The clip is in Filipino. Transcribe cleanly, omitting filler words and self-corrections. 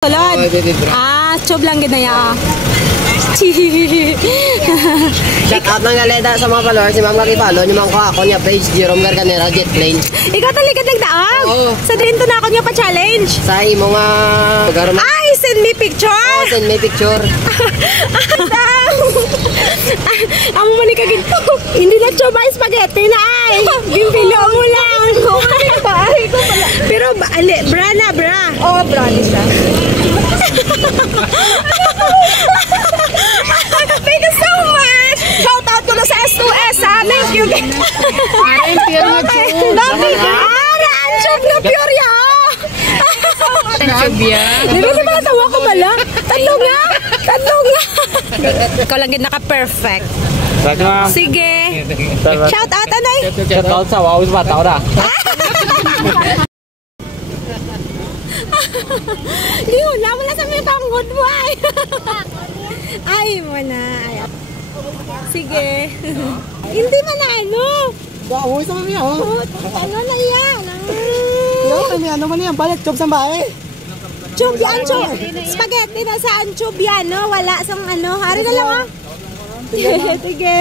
Tulad. Tube lang ginaya. Shout out ng galeda sa mga followers si Ma'am Kakipalo, ni Ma'am ako niya page Jerome Garganera Jet Plane. Ikaw talikad nagdaag. Sa din to na ako niya pa-challenge. Sa imo nga ay, send me picture. Send me picture. Amo man ikagid to. Hindi na choba spaghetti na ay. Gimpilo mo lang. Pero bra na bra. Oh, brownie siya. Thank you so much! Shout out ko na sa S2S, ha? Thank you! Aray, pure nga chub. Ara, ang chub na pure ya! Chub ya. Di ba natawa ko pala? Tatlo nga! Ikaw lang din naka-perfect. Sige. Shout out, anay! Shout out sa wow, sa tao na. Yun, wala sa mga tanggod mo ay. Ay mo na. Sige. Hindi man na ano. Wow, sa mga oh. Ano na yan? Kami ano man yan, balik chub sa bae. Chub yan, chub. Spaghetti na saan chub yan, no? Wala sang ano. Hari na lang ah. Sige.